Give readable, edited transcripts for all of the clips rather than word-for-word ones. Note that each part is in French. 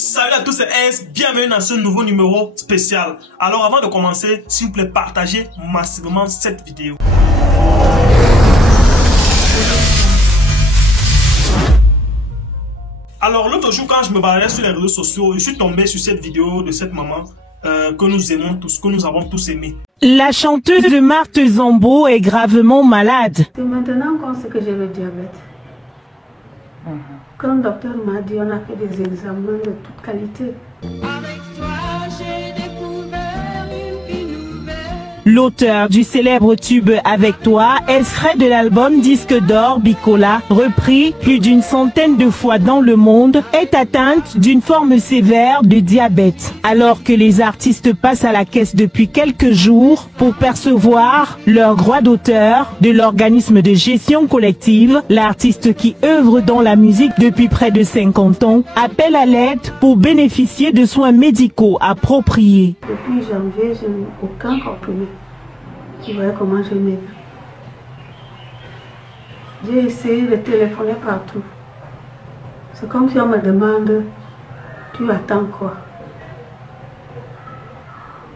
Salut à tous, c'est S, bienvenue dans ce nouveau numéro spécial. Alors avant de commencer, s'il vous plaît, partagez massivement cette vidéo. Alors l'autre jour, quand je me baladais sur les réseaux sociaux, je suis tombé sur cette vidéo de cette maman que nous aimons tous, que nous avons tous aimé. La chanteuse Marthe Zambo est gravement malade. C'est maintenant qu'on sait que j'ai le diabète. Quand le docteur m'a dit, on a fait des examens de toute qualité. Avec toi, j'ai découvert une vie nouvelle. L'auteur du célèbre tube Avec toi, extrait de l'album Disque d'or Bicola, repris plus d'une centaine de fois dans le monde, est atteinte d'une forme sévère de diabète. Alors que les artistes passent à la caisse depuis quelques jours pour percevoir leur droit d'auteur de l'organisme de gestion collective, l'artiste qui œuvre dans la musique depuis près de 50 ans appelle à l'aide pour bénéficier de soins médicaux appropriés. Depuis janvier, je n'ai aucun comprimé. Tu vois comment je m'aime. J'ai essayé de téléphoner partout. C'est comme si on me demande, tu attends quoi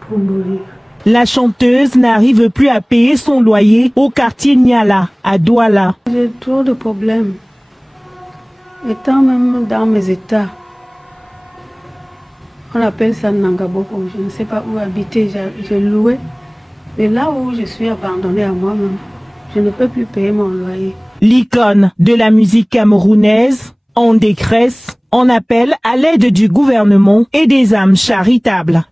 pour mourir. La chanteuse n'arrive plus à payer son loyer au quartier Niala, à Douala. J'ai trop de problèmes. Étant même dans mes états, on appelle ça Nangaboko, je ne sais pas où habiter, j'ai loué. Mais là où je suis abandonnée à moi-même, je ne peux plus payer mon loyer. L'icône de la musique camerounaise, en détresse, en appelle à l'aide du gouvernement et des âmes charitables.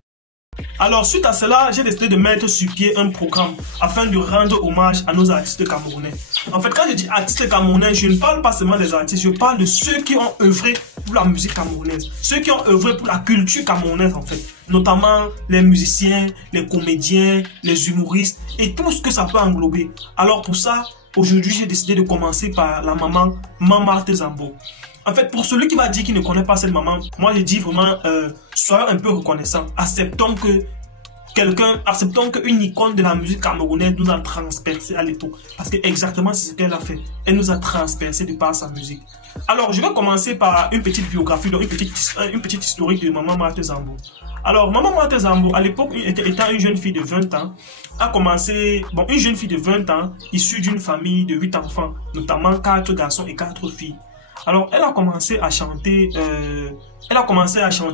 Alors suite à cela, j'ai décidé de mettre sur pied un programme afin de rendre hommage à nos artistes camerounais. En fait, quand je dis artistes camerounais, je ne parle pas seulement des artistes, je parle de ceux qui ont œuvré pour la musique camerounaise, ceux qui ont œuvré pour la culture camerounaise en fait, notamment les musiciens, les comédiens, les humoristes et tout ce que ça peut englober. Alors pour ça, aujourd'hui, j'ai décidé de commencer par la maman Marthe Zambo. En fait, pour celui qui va dire qu'il ne connaît pas cette maman, moi je dis vraiment, soyons un peu reconnaissants. Acceptons qu'une icône de la musique camerounaise nous a transpercé à l'époque. Parce que exactement c'est ce qu'elle a fait. Elle nous a transpercé de par sa musique. Alors, je vais commencer par une petite biographie, donc une petite historique de maman Marthe Zambo. Alors, maman Marthe Zambo, à l'époque, étant une jeune fille de 20 ans, a commencé, une jeune fille de 20 ans, issue d'une famille de 8 enfants, notamment 4 garçons et 4 filles. Alors, elle a commencé à chanter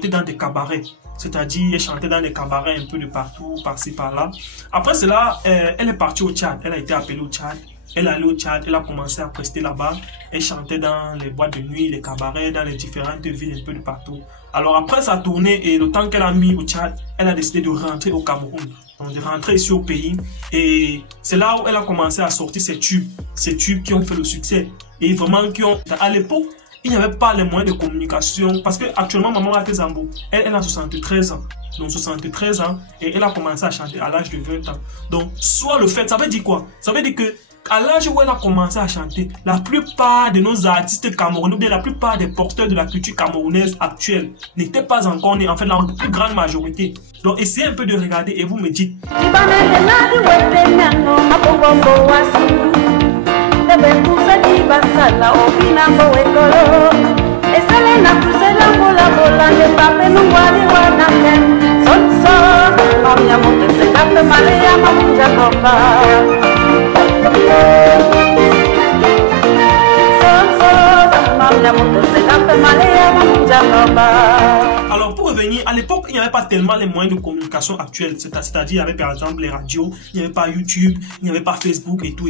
dans des cabarets. C'est-à-dire, elle chantait dans des cabarets un peu de partout, par-ci, par-là. Après cela, elle est partie au Tchad. Elle a été appelée au Tchad. Elle est allée au Tchad. Elle a commencé à prester là-bas. Elle chantait dans les boîtes de nuit, les cabarets, dans les différentes villes un peu de partout. Alors, après sa tournée et le temps qu'elle a mis au Tchad, elle a décidé de rentrer au Cameroun. Donc, de rentrer ici au pays. Et c'est là où elle a commencé à sortir ces tubes qui ont fait le succès. Et vraiment, à l'époque, il n'y avait pas les moyens de communication. Parce que actuellement, maman Marthe Zambo, elle a 73 ans. Donc 73 ans. Et elle a commencé à chanter à l'âge de 20 ans. Donc, soit le fait, ça veut dire quoi? Ça veut dire que à l'âge où elle a commencé à chanter, la plupart de nos artistes camerounais, ou bien la plupart des porteurs de la culture camerounaise actuelle, n'étaient pas encore nés. En fait, la plus grande majorité. Donc, essayez un peu de regarder et vous me dites. Alors pour revenir, à l'époque, il n'y avait pas tellement les moyens de communication actuels. C'est-à-dire, il y avait par exemple les radios, il n'y avait pas YouTube, il n'y avait pas Facebook et tout.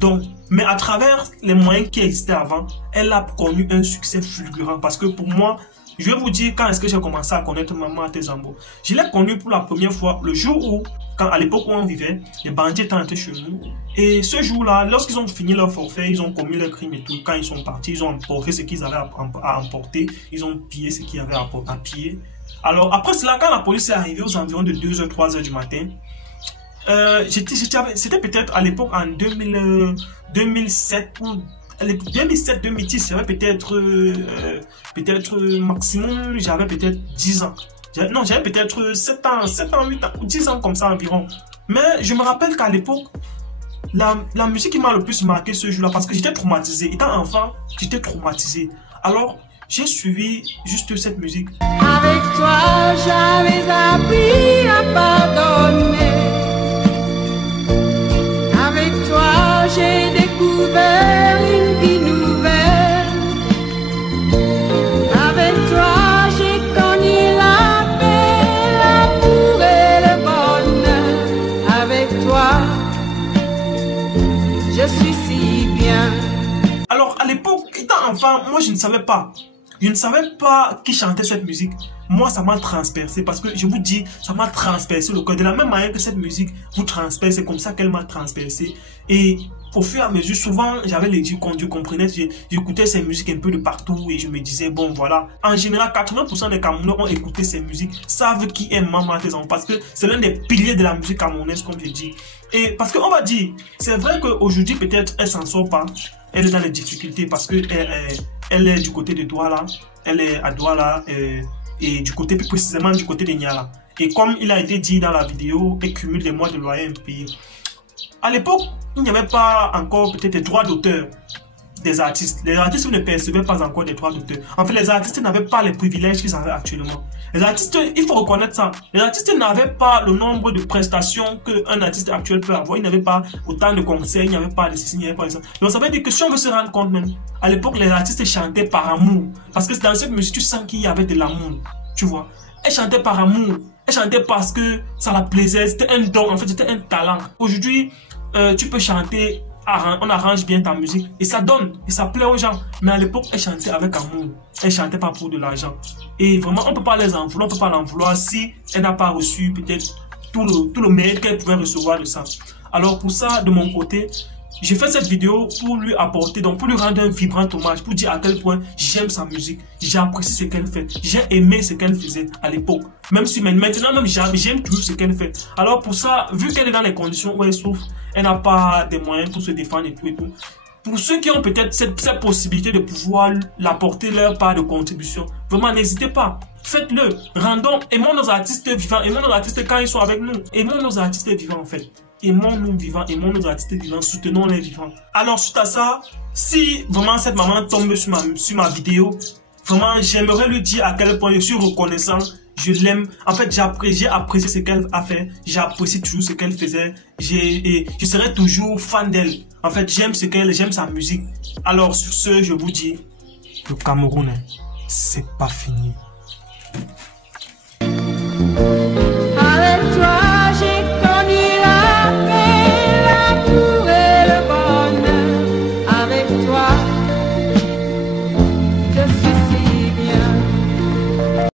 Donc, mais à travers les moyens qui existaient avant, elle a connu un succès fulgurant. Parce que pour moi, je vais vous dire quand est-ce que j'ai commencé à connaître maman Marthe Zambo. Je l'ai connue pour la première fois le jour où, à l'époque où on vivait, les bandits étaient entrés chez nous. Et ce jour-là, lorsqu'ils ont fini leur forfait, ils ont commis leur crime et tout. Quand ils sont partis, ils ont emporté ce qu'ils avaient à emporter. Ils ont pillé ce qu'ils avaient à piller. Alors après cela, quand la police est arrivée aux environs de 2h, 3h du matin, c'était peut-être à l'époque en 2007 ou 2007-2010, j'avais peut-être maximum, j'avais peut-être 10 ans. Non, j'avais peut-être 7 ans, 8 ans, 10 ans comme ça environ. Mais je me rappelle qu'à l'époque, la musique qui m'a le plus marqué ce jour-là, parce que j'étais traumatisé. Étant enfant, j'étais traumatisé. Alors, j'ai suivi juste cette musique. Avec toi, j'avais appris à pardonner. Avec toi, j'ai découvert une vie nouvelle. Avec toi, j'ai connu la paix, l'amour et le bonheur. Avec toi, je suis si bien. Alors, à l'époque, étant enfant, moi, je ne savais pas. Je ne savais pas qui chantait cette musique. Moi, ça m'a transpercé parce que je vous dis, ça m'a transpercé le cœur. De la même manière que cette musique vous transperce, c'est comme ça qu'elle m'a transpercé. Et au fur et à mesure, souvent, j'avais les yeux conduits, comprenez, j'écoutais ces musiques un peu de partout et je me disais, bon, voilà. En général, 80% des Camerounais ont écouté ces musiques, savent qui est Maman Tézan parce que c'est l'un des piliers de la musique camerounaise, comme je dis. Et parce qu'on va dire, c'est vrai qu'aujourd'hui, peut-être, elle s'en sort pas. Elle est dans les difficultés parce que elle est du côté de Douala, elle est à Douala et du côté, plus précisément du côté de Niala. Et comme il a été dit dans la vidéo, elle cumule les mois de loyer impayés. À l'époque, il n'y avait pas encore peut-être des droits d'auteur des artistes. Les artistes ne percevaient pas encore des droits d'auteur. En fait, les artistes n'avaient pas les privilèges qu'ils avaient actuellement. Les artistes, il faut reconnaître ça. Les artistes n'avaient pas le nombre de prestations qu'un artiste actuel peut avoir. Ils n'avaient pas autant de concerts, il n'y avait pas de ceci, il n'y avait pas de ça. Donc ça veut dire que si on veut se rendre compte même, à l'époque, les artistes chantaient par amour. Parce que dans cette musique, tu sens qu'il y avait de l'amour. Tu vois. Elle chantait par amour. Elle chantait parce que ça la plaisait. C'était un don. En fait, c'était un talent. Aujourd'hui, tu peux chanter, on arrange bien ta musique et ça donne, et ça plaît aux gens. Mais à l'époque, elle chantait avec amour. Elle chantait pas pour de l'argent. Et vraiment, on peut pas les en vouloir, on peut pas l'en vouloir si elle n'a pas reçu peut-être tout le mérite qu'elle pouvait recevoir de ça. Alors pour ça, de mon côté, j'ai fait cette vidéo pour lui apporter, donc pour lui rendre un vibrant hommage, pour dire à quel point j'aime sa musique, j'apprécie ce qu'elle fait, j'ai aimé ce qu'elle faisait à l'époque. Même si maintenant même j'aime toujours ce qu'elle fait. Alors pour ça, vu qu'elle est dans les conditions où elle souffre, elle n'a pas des moyens pour se défendre et tout et tout. Pour ceux qui ont peut-être cette possibilité de pouvoir l'apporter leur part de contribution, vraiment n'hésitez pas. Faites-le. Aimons nos artistes vivants, aimons nos artistes quand ils sont avec nous. Aimons nos artistes vivants en fait. Aimons-nous vivants, aimons nos artistes vivants, soutenons les vivants. Alors suite à ça, si vraiment cette maman tombe sur ma vidéo, vraiment j'aimerais lui dire à quel point je suis reconnaissant, je l'aime. En fait, j'ai apprécié ce qu'elle a fait, j'apprécie toujours ce qu'elle faisait, et je serai toujours fan d'elle. En fait, j'aime sa musique. Alors sur ce, je vous dis, le Cameroun, c'est pas fini.